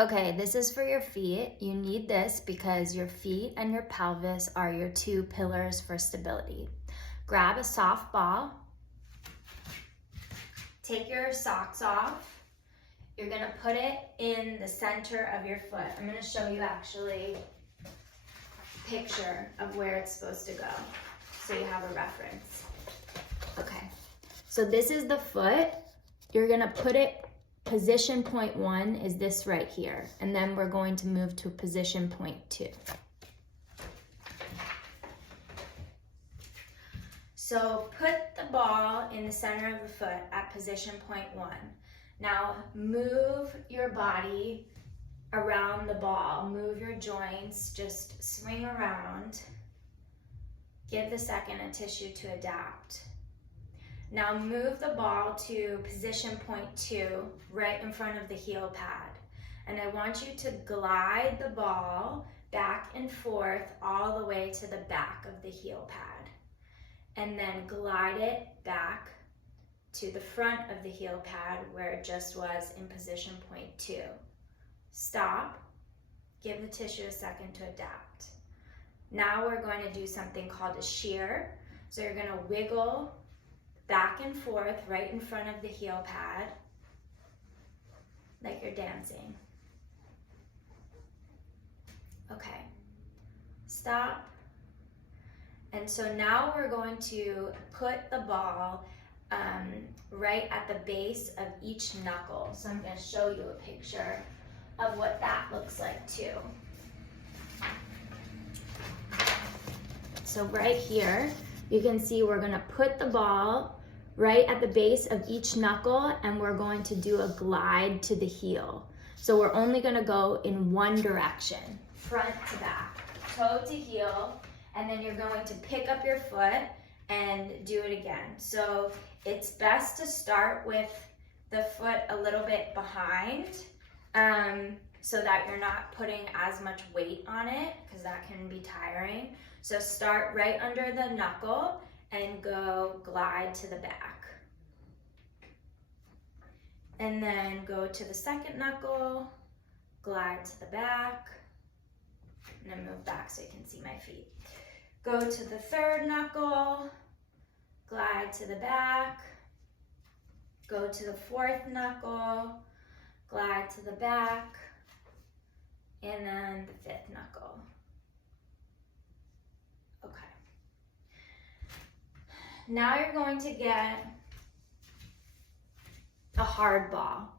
Okay, this is for your feet. You need this because your feet and your pelvis are your two pillars for stability. Grab a soft ball. Take your socks off. You're gonna put it in the center of your foot. I'm gonna show you actually a picture of where it's supposed to go so you have a reference. Okay, so this is the foot. You're gonna put it, position point 1 is this right here, and then we're going to move to position point 2. So put the ball in the center of the foot at position point 1. Now move your body around the ball, move your joints, just swing around. Give the second a tissue to adapt. Now move the ball to position point 2, right in front of the heel pad. And I want you to glide the ball back and forth all the way to the back of the heel pad. And then glide it back to the front of the heel pad where it just was in position point 2. Stop, give the tissue a second to adapt. Now we're going to do something called a shear. So you're gonna wiggle back and forth right in front of the heel pad, like you're dancing. Okay, stop. And so now we're going to put the ball right at the base of each knuckle. So I'm gonna show you a picture of what that looks like too. So right here, you can see we're gonna put the ball right at the base of each knuckle, and we're going to do a glide to the heel. So we're only gonna go in one direction, front to back, toe to heel, and then you're going to pick up your foot and do it again. So it's best to start with the foot a little bit behind, so that you're not putting as much weight on it, because that can be tiring. So start right under the knuckle and go glide to the back. And then go to the second knuckle, glide to the back, and then move back so you can see my feet. Go to the third knuckle, glide to the back, go to the fourth knuckle, glide to the back, and then the fifth knuckle. Okay. Now you're going to get a hard ball.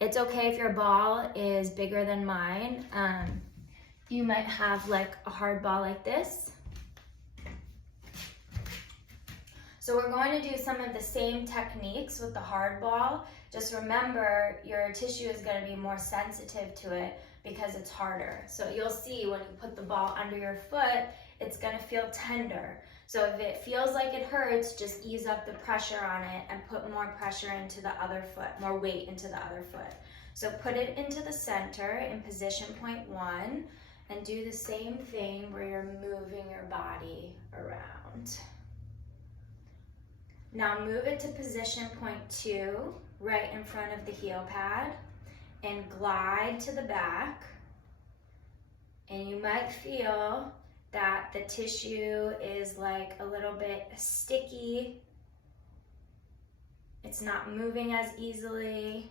It's okay if your ball is bigger than mine. You might have like a hard ball like this. So we're going to do some of the same techniques with the hard ball. Just remember, your tissue is going to be more sensitive to it because it's harder. So you'll see when you put the ball under your foot, it's going to feel tender. So if it feels like it hurts, just ease up the pressure on it and put more pressure into the other foot, more weight into the other foot. So put it into the center in position point 1 and do the same thing where you're moving your body around. Now move it to position point 2, right in front of the heel pad, and glide to the back. And you might feel that the tissue is like a little bit sticky. It's not moving as easily.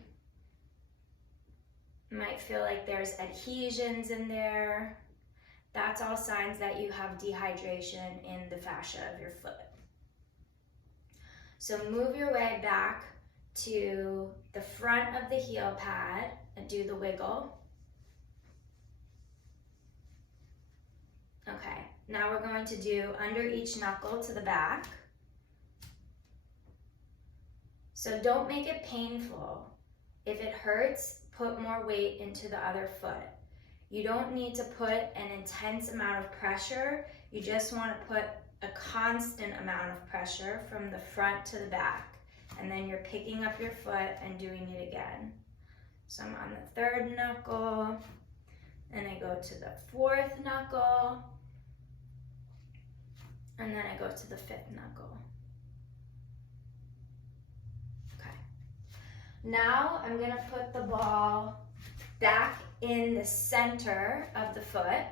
You might feel like there's adhesions in there. That's all signs that you have dehydration in the fascia of your foot. So move your way back to the front of the heel pad and do the wiggle. Okay, now we're going to do under each knuckle to the back. So don't make it painful. If it hurts, put more weight into the other foot. You don't need to put an intense amount of pressure. You just want to put a constant amount of pressure from the front to the back. And then you're picking up your foot and doing it again. So I'm on the third knuckle, and I go to the fourth knuckle, and then I go to the fifth knuckle. Okay. Now I'm gonna put the ball back in the center of the foot,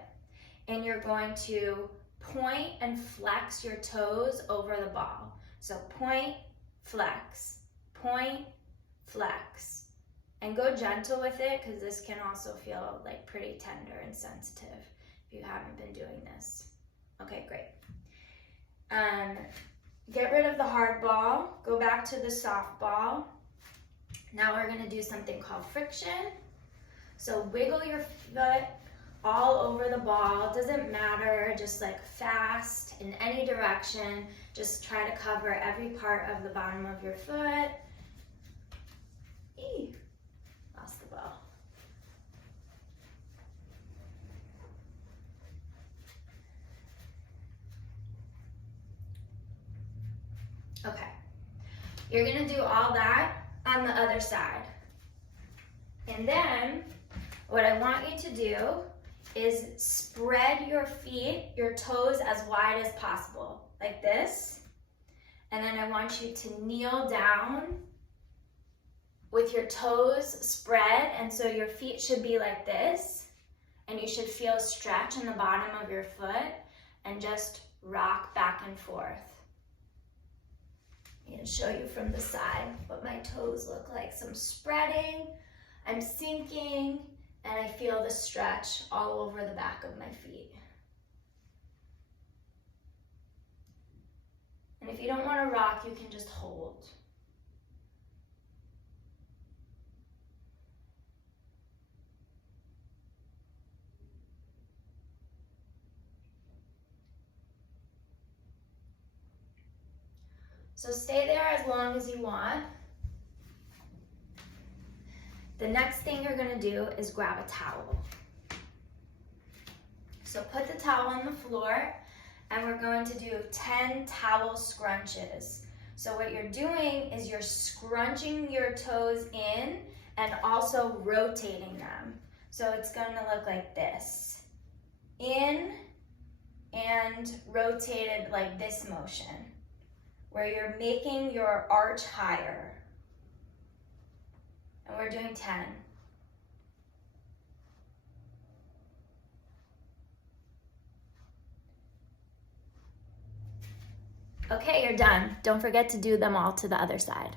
and you're going to point and flex your toes over the ball. So point, flex, and go gentle with it, because this can also feel like pretty tender and sensitive if you haven't been doing this. Okay, great. Get rid of the hard ball, go back to the soft ball. Now we're gonna do something called friction. So wiggle your foot all over the ball, doesn't matter, just like fast in any direction. Just try to cover every part of the bottom of your foot. Lost the ball. Okay, you're gonna do all that on the other side. And then what I want you to do is spread your feet, your toes as wide as possible, like this. And then I want you to kneel down with your toes spread, and so your feet should be like this, and you should feel a stretch in the bottom of your foot, and just rock back and forth. I'm gonna show you from the side what my toes look like. So I'm spreading, I'm sinking, and I feel the stretch all over the back of my feet. And if you don't want to rock, you can just hold. So stay there as long as you want. The next thing you're gonna do is grab a towel. So put the towel on the floor, and we're going to do 10 towel scrunches. So what you're doing is you're scrunching your toes in and also rotating them. So it's gonna look like this. In and rotated like this motion, where you're making your arch higher. And we're doing 10. Okay, you're done. Don't forget to do them all to the other side.